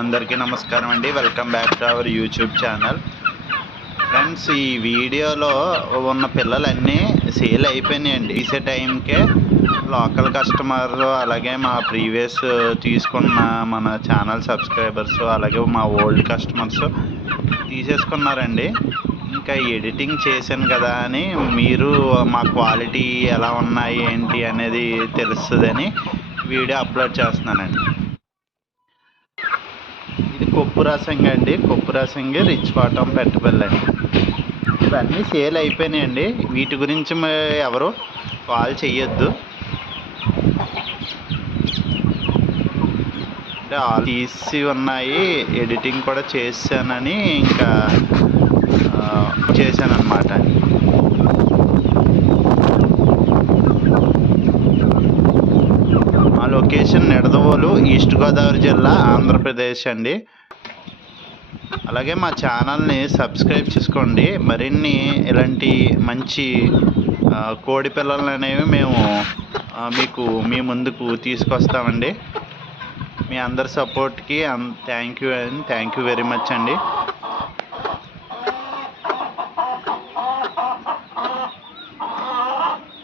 అందరికీ నమస్కారం అండి. Welcome back to our YouTube channel. Friends, ఈ వీడియోలో ఉన్న పిల్లలన్నీ సేల్ అయిపోయినాయండి. తీసే టైంకే లోకల్ కస్టమర్, అలాగే మా ప్రీవియస్ తీసుకున్న మన ఛానల్ సబ్స్క్రైబర్స్, అలాగే మా ఓల్డ్ కస్టమర్స్ తీసేసుకున్నారండి. ఇంకా ఎడిటింగ్ చేశాను కదా అని మీరు మా క్వాలిటీ ఎలా ఉన్నాయి ఏంటి అనేది తెలుస్తుందని వీడియో అప్లోడ్ చేస్తున్నానండి. ఇది కొప్పు రసంగ అండి. కొప్పు రసంగి, రిచ్ బాటం, పెట్టబెల్లి అండి. ఇవన్నీ సేల్ అయిపోయినాయండి. వీటి గురించి ఎవరు కాల్ చెయ్యొద్దు. అంటే తీసి ఉన్నాయి, ఎడిటింగ్ కూడా చేశానని ఇంకా చేశాను అన్నమాట. మా లొకేషన్ నిడదవోలు, ఈస్ట్ గోదావరి జిల్లా, ఆంధ్రప్రదేశ్ అండి. అలాగే మా ఛానల్ని సబ్స్క్రైబ్ చేసుకోండి. మరిన్ని ఇలాంటి మంచి కోడి పిల్లలు అనేవి మేము మీకు మీ ముందుకు తీసుకొస్తామండి. మీ అందరి సపోర్ట్కి థ్యాంక్ యూ వెరీ మచ్ అండి.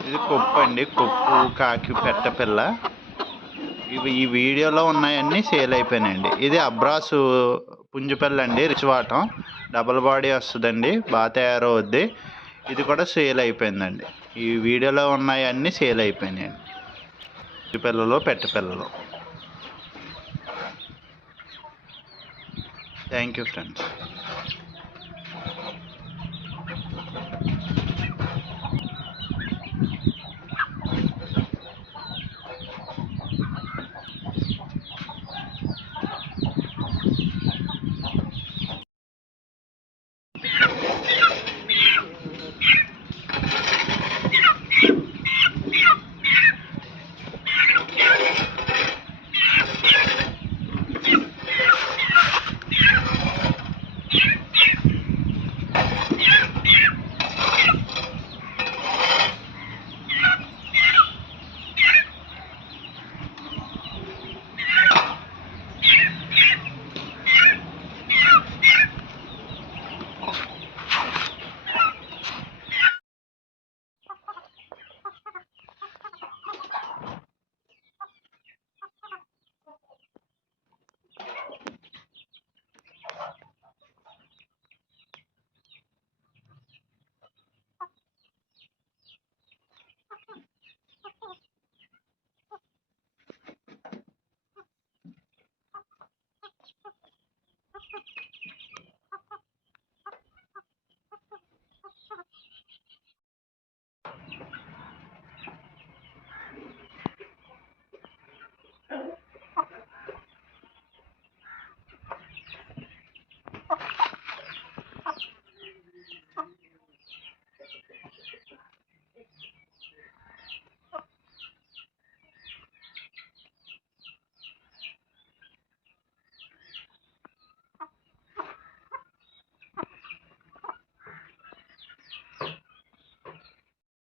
ఇది కొప్పు అండి. కొప్పు, కాకి, పెట్టపిల్ల. ఈ వీడియోలో ఉన్నాయన్నీ సేల్ అయిపోయినాయండి. ఇది అబ్రాసు పుంజుపిల్ల అండి. రిచ్ వాటం, డబుల్ బాడీ వస్తుందండి, బాగా తయారవుద్ది. ఇది కూడా సేల్ అయిపోయిందండి. ఈ వీడియోలో ఉన్నాయన్నీ సేల్ అయిపోయినాయండి. పుంజుపిల్లలు, పెట్టపిల్లలు. Thank you friends.